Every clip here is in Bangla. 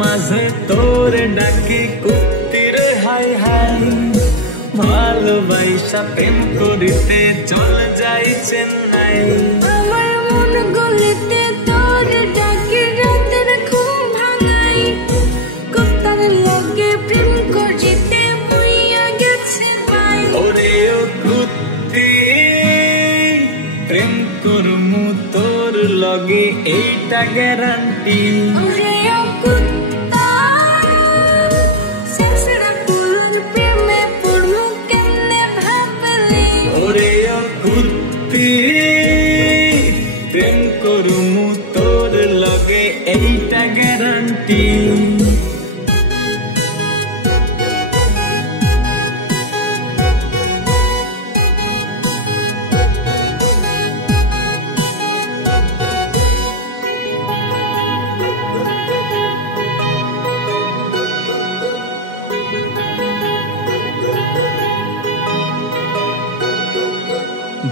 মাঝে তোর ডাকি কুত্তির হাই হাই ভালোবাসা প্রেম করিতে চল যাই চেন্নাই আমার মন গলিতে তোর ডাকি রাতের ঘুম ভাঙাই কুত্তার লগে প্রেম করিতে মুইয়া গেছে ভাই ওরে ও কুত্তি প্রেম করমু তোর লগে এইটা গ্যারান্টি ওরে ও কুত্তা শেষরা ফুলর প্রেমে পড়মু কেমনে ভাবলি ওরে ও কুত্তি প্রেম করমু তোর লগে এইটা গ্যারান্টি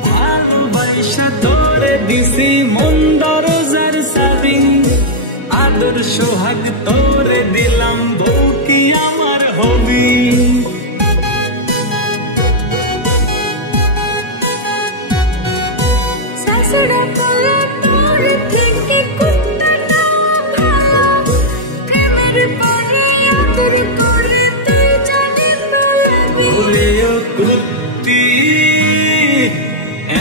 ভালোবাসা তোরে দিছি মন দরজার চাবি আদর সোহাগ তোরে দিলাম বউ কি আমার হবি শেষরা ফুলর তোর থেকে কুত্তাটা ভালো প্রেমের পরে আদর করে তুই জানি বলবি ওরে ও কুত্তি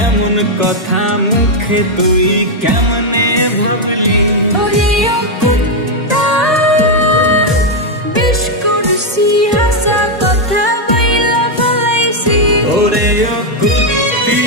এমন কথা মুখে তুই কেমনে ভাবলি ওরে ও কুত্তা বেশ করছি হাসা কথা বইলা ফেলাইছি ওরে ও কুত্তি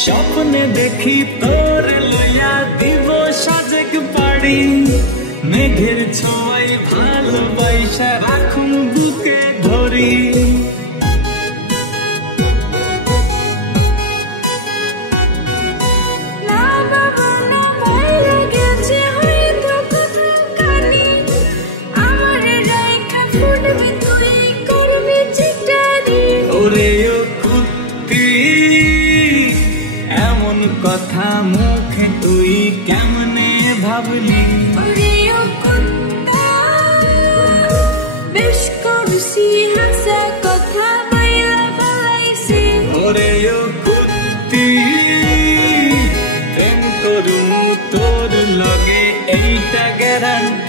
স্বপ্নে দেখি তোর লইয়া দিব সাজেক পাড়ি মেঘের ছোঁয়ায় ভালোবাসা রাখুন বুকে ধরি না বাবা না ভাইরা গেছে হয়তো কথা কানি আমারে রাইখা ফুটবি তুই করবি চিটারি ওরে ও কুত্তি এমন কথা মুখে তুই কেমনে ভাবলি ওরে ও কুত্তা বেশ করছি হাসা কথা বইলা ফেলাইছি ওরে ও কুত্তি প্রেম করুম তোর লগে এইটা গ্যারান্টি